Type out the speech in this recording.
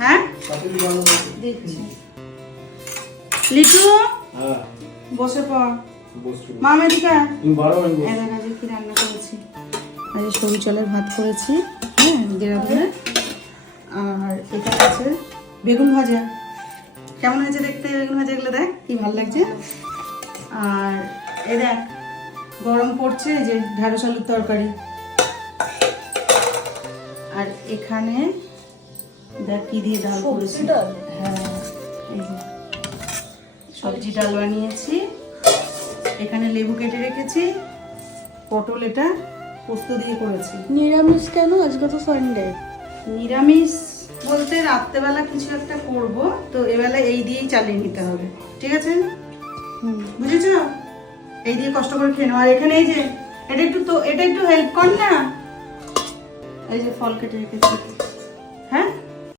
হ্যাঁ দিচ্ছি। লিটু বসে পড়। মামা এদিকে আয়। কি রান্না করেছি, আজ সরু চালের ভাত করেছি, হ্যাঁ দেরাদুনে। আর এটা আছে বেগুন ভাজা। কেমন হয়েছে দেখতে বেগুন ভাজা এগুলো? দেখ কি ভালো লাগছে। আর এই দেখ গরম পড়ছে, এই যে ঢ্যাঁড়স আলুর তরকারি। আর এখানে দেখ কি দিয়ে ডাল করেছি। হ্যাঁ এই যে সবজি ডাল বানিয়েছি। এখানে লেবু কেটে রেখেছি, পটল এটা পোস্ত দিয়ে করেছি। নিরামিষ কেন? আজকে তো সানডে। নিরামিষ বলতে রাত্রেবেলা কিছু একটা করব, তো এবেলা এই দিয়েই চালিয়ে নিতে হবে, ঠিক আছে? বুঝেছ? এই দিয়ে কষ্ট করে খেয়ে নাও। আর এখানে এই যে এটা একটু হেল্প কর না, এই যে ফল কেটে রেখেছি।